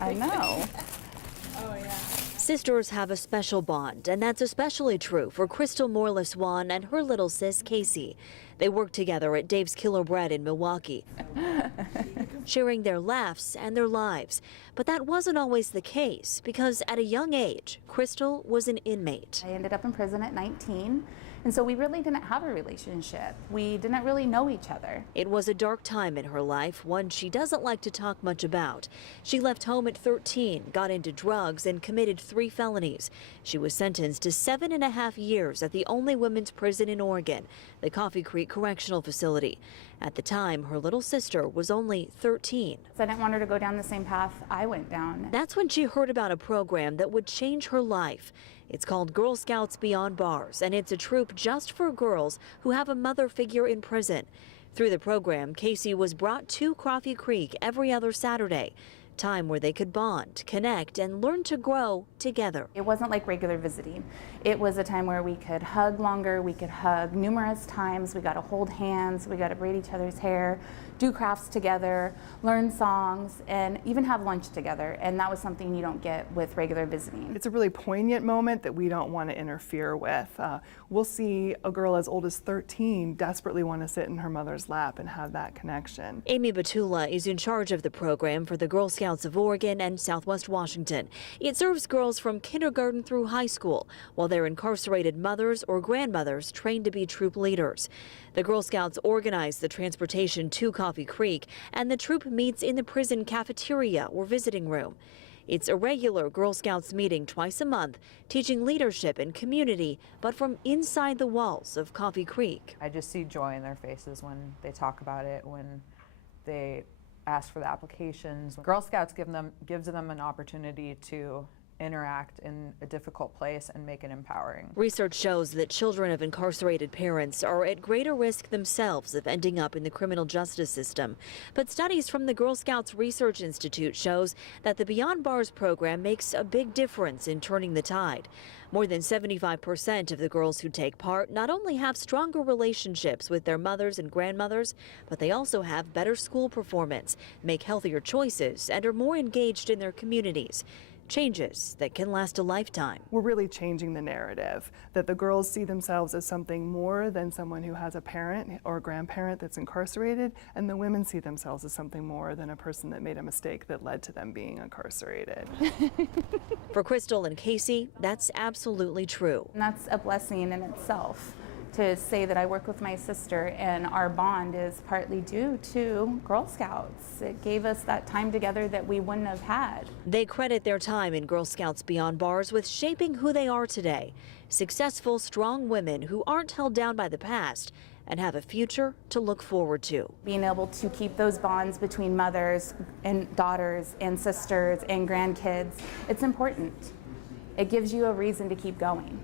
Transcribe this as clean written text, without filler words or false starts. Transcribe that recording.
I know. Sisters have a special bond, and that's especially true for Crystal Morley-Swan and her little sis, Casey. They work together at Dave's Killer Bread in Milwaukee, sharing their laughs and their lives. But that wasn't always the case, because at a young age, Crystal was an inmate. I ended up in prison at 19, and so we really didn't have a relationship. We didn't really know each other. It was a dark time in her life, one she doesn't like to talk much about. She left home at 13, got into drugs, and committed 3 felonies. She was sentenced to 7.5 years at the only women's prison in Oregon, the Coffee Creek Correctional Facility. At the time, her little sister was only 13. So I didn't want her to go down the same path I went down. That's when she heard about a program that would change her life. It's called Girl Scouts Beyond Bars, and it's a troop just for girls who have a mother figure in prison. Through the program, Casey was brought to Coffee Creek every other Saturday, time where they could bond, connect, and learn to grow together. It wasn't like regular visiting. It was a time where we could hug longer, we could hug numerous times, we got to hold hands, we got to braid each other's hair, do crafts together, learn songs, and even have lunch together. And that was something you don't get with regular visiting. It's a really poignant moment that we don't want to interfere with. We'll see a girl as old as 13 desperately want to sit in her mother's lap and have that connection. Amy Batula is in charge of the program for the Girl Scouts of Oregon and Southwest Washington. It serves girls from kindergarten through high school, while their incarcerated mothers or grandmothers trained to be troop leaders. The Girl Scouts organize the transportation to Coffee Creek, and the troop meets in the prison cafeteria or visiting room. It's a regular Girl Scouts meeting twice a month, teaching leadership and community, but from inside the walls of Coffee Creek. I just see joy in their faces when they talk about it, when they ask for the applications. Girl Scouts gives them an opportunity to interact in a difficult place and make it empowering. Research shows that children of incarcerated parents are at greater risk themselves of ending up in the criminal justice system. But studies from the Girl Scouts Research Institute shows that the Beyond Bars program makes a big difference in turning the tide. More than 75% of the girls who take part not only have stronger relationships with their mothers and grandmothers, but they also have better school performance, make healthier choices, and are more engaged in their communities. Changes that can last a lifetime. We're really changing the narrative that the girls see themselves as something more than someone who has a parent or a grandparent that's incarcerated, and the women see themselves as something more than a person that made a mistake that led to them being incarcerated. For Crystal and Casey, that's absolutely true. And that's a blessing in itself, to say that I work with my sister and our bond is partly due to Girl Scouts. It gave us that time together that we wouldn't have had. They credit their time in Girl Scouts Beyond Bars with shaping who they are today. Successful, strong women who aren't held down by the past and have a future to look forward to. Being able to keep those bonds between mothers and daughters and sisters and grandkids, it's important. It gives you a reason to keep going.